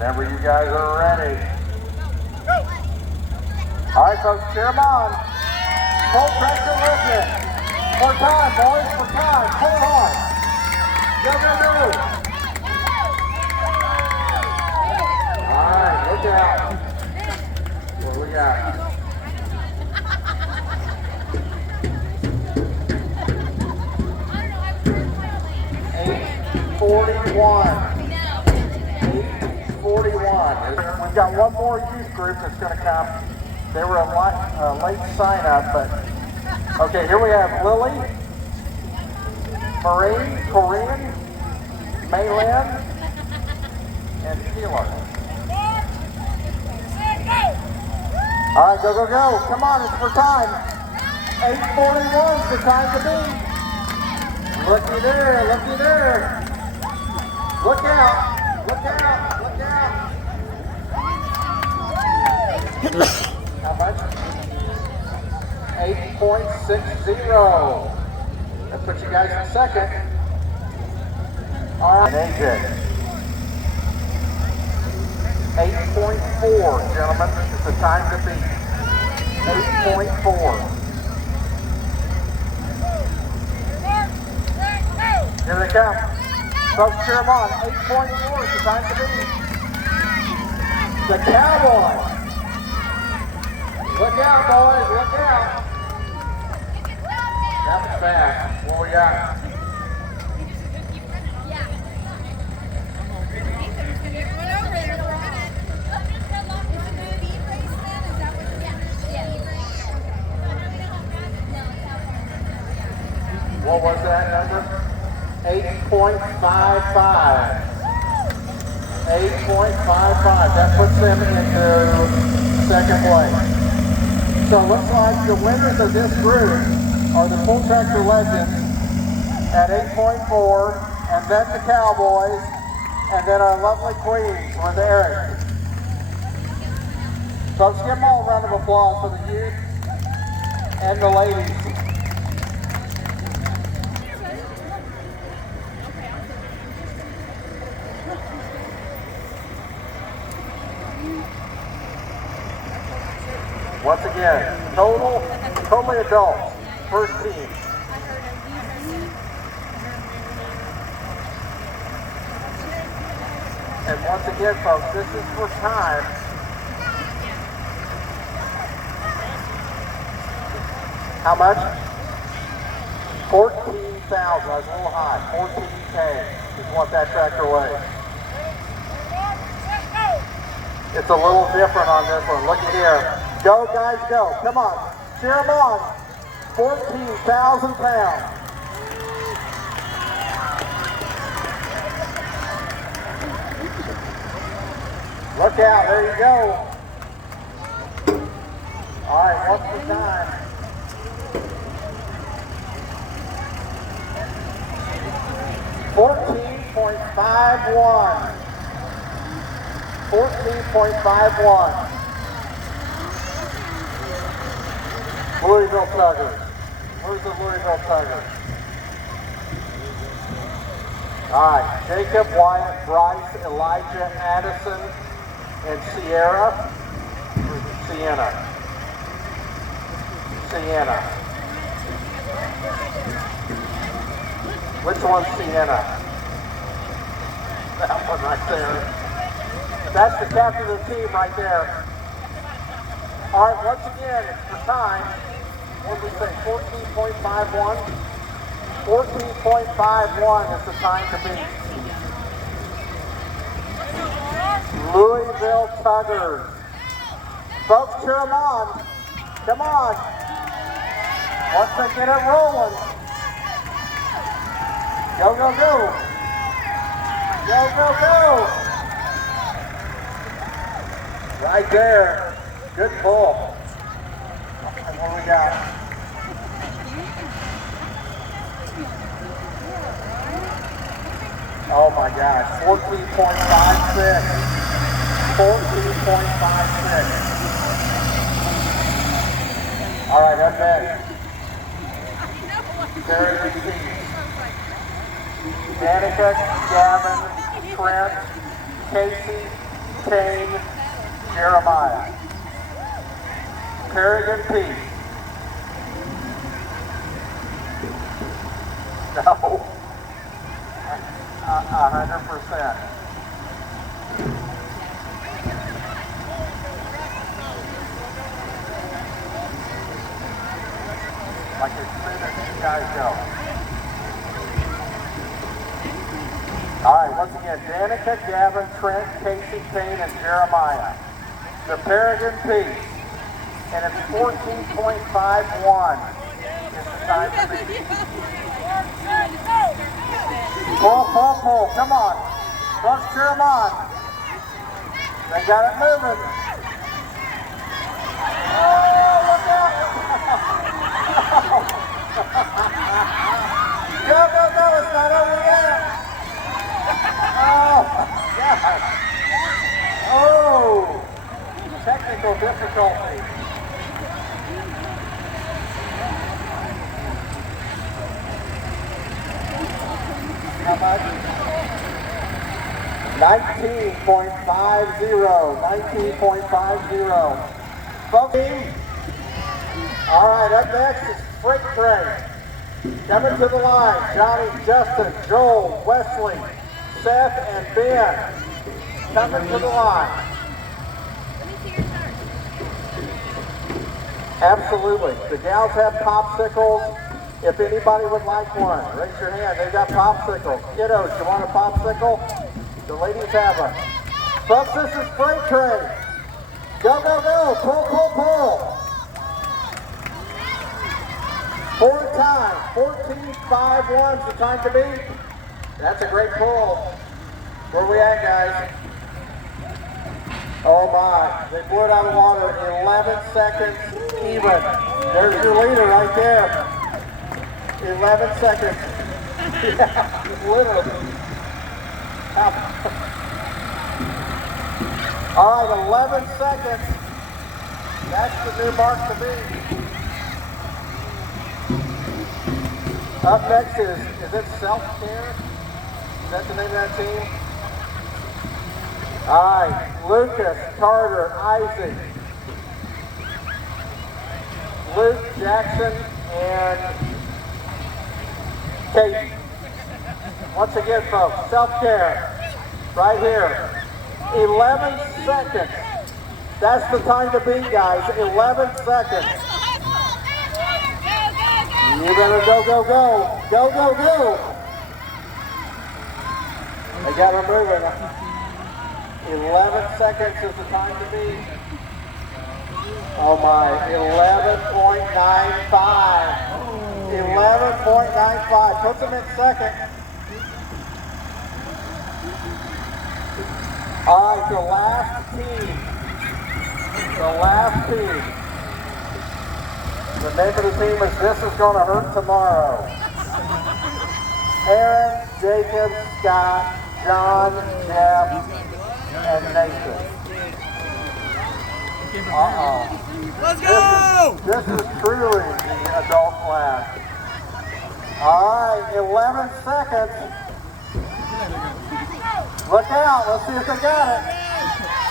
Whenever you guys are ready. All right, folks, cheer them on. Full pressure lifting. For time, boys, for time. Pull hard. Go, go, go. All right, look out. What do we got? 8:41. 8:41. We've got one more youth group that's going to come. They were a late sign up, but okay, here we have Lily, Marie, Corinne, Maylin, and Keeler. All right, go, go, go. Come on, it's for time. 8:41 is the time to be. Looky there, looky there. Look out, look out, look out. How much? 8.60. That puts you guys in second. All right, AJ. 8.4, gentlemen. It's the time to beat. 8.4. Here they come. Folks, cheer them on. 8.4 is the time to beat. The Cowboys. Look out, boys. Look out. That was fast. What we got? What was that number? 8.55. 8.55. That puts them into second place. So it looks like the winners of this group are the Full Tractor Legends at 8.4, and then the Cowboys, and then our lovely Queens with Eric. Folks, give them all a round of applause for the youth and the ladies. Once again, totally adults, first team. And once again, folks, this is for time. How much? 14,000. I was a little high. 14K is what that tractor weighs. It's a little different on this one. Look at here. Go, guys, go. Come on. Cheer them on. 14,000 pounds. Look out. There you go. All right, what's the time? 14.51. 14.51. Louisville Tuggers. Where's the Louisville Tuggers? All right, Jacob, Wyatt, Bryce, Elijah, Addison, and Sierra. Where's it? Sienna. Sienna. Which one's Sienna? That one right there. That's the captain of the team right there. All right, once again, it's for time. What did we say, 14.51? 14.51 is the time to beat. Louisville Tuggers. Folks, cheer them on. Come on. Once they get it rolling. Go, go, go. Go, go, go. Right there. Good pull. And what we got? Oh my gosh, 14.56. 14.56. All right, up next. Terry McKee. Danica, Gavin, Trent, Casey, Kane, Jeremiah. Kerrigan Peace. No. 100%. Like as soon as you guys go. All right, once again, Danica, Gavin, Trent, Casey, Kane, and Jeremiah. The Peregrine Peace. And it's 14.51 is the time to be. Pull. Come on. Let's cheer them on. They got it moving. Oh, look out. Go. It's not over yet. Oh, God. Oh, technical difficulty. How much? 19.50. Folks, all right, up next is Freight Train. Coming to the line, Johnny, Justin, Joel, Wesley, Seth, and Ben. Coming to the line. Absolutely. The gals have popsicles. If anybody would like one, raise your hand. They've got popsicles. Kiddos, you want a popsicle? The ladies have them. Folks, this is Freight Train. Go. Pull. Forward time, 14.51 is the time to beat. That's a great pull. Where we at, guys? Oh my, they blew it out of the water. 11 seconds even. There's your leader right there. 11 seconds. Yeah, literally. All right, 11 seconds. That's the new mark to beat. Up next is it Self-Care? Is that the name of that team? All right, Lucas, Carter, Isaac, Luke, Jackson, and Kate. Once again, folks, Self-Care, right here. 11 seconds. That's the time to beat, guys. 11 seconds. You better go. Go. They got her moving. 11 seconds is the time to beat. Oh my, 11.95. 11.95. Puts them in second. All right, the last team. The name of the team is This Is Gonna Hurt Tomorrow. Aaron, Jacob, Scott, John, Jeff, and Nathan. Let's go! This is truly the adult class. All right, 11 seconds. Look out, let's see if they got it.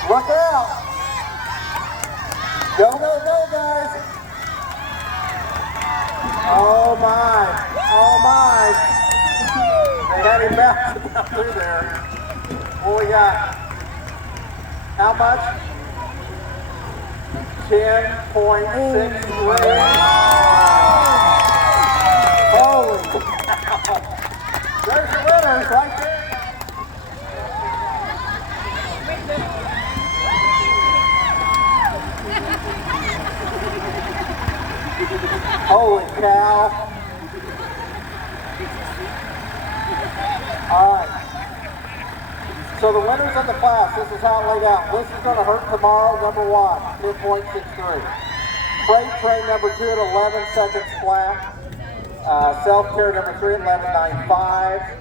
Look out. Go, guys. Oh my. They had him bouncing down through there. What we got? How much? 10.63. Holy cow. There's the winners right there. Holy cow. All right. So the winners of the class, this is how it laid out. This is Gonna Hurt Tomorrow, number 1, 10.63. Freight Train, number 2 at 11 seconds flat. Self-Care, number 3 at 11.95.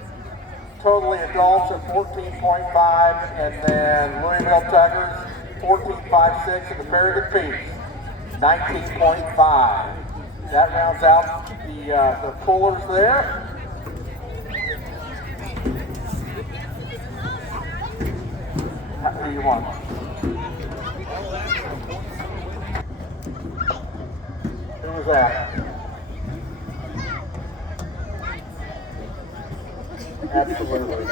Totally Adults at 14.5. And then Louisville Tuggers, 14.56. And the Peregrine Peace, 19.5. That rounds out the pullers there. see you once. Who was that? Absolutely.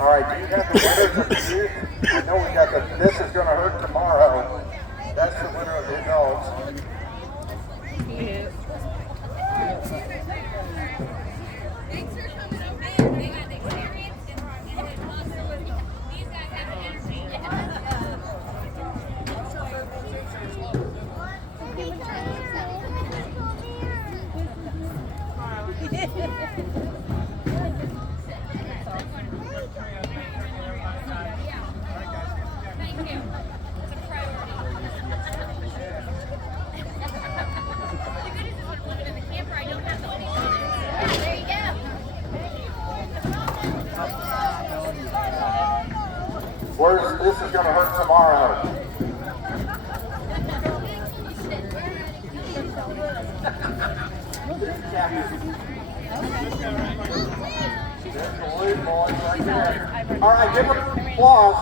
All right, do you have the winners of the youth? I know we got the This Is Gonna Hurt Tomorrow. That's the winner of the adults. Thanks for coming over. They got the experience and also these guys have energy. Thank you. It's a priority. The good news is when I'm living in the camper, I don't have to pay for this. There you go. Where's This Is Gonna Hurt Tomorrow? There's the lead boys right there. All right, give them applause.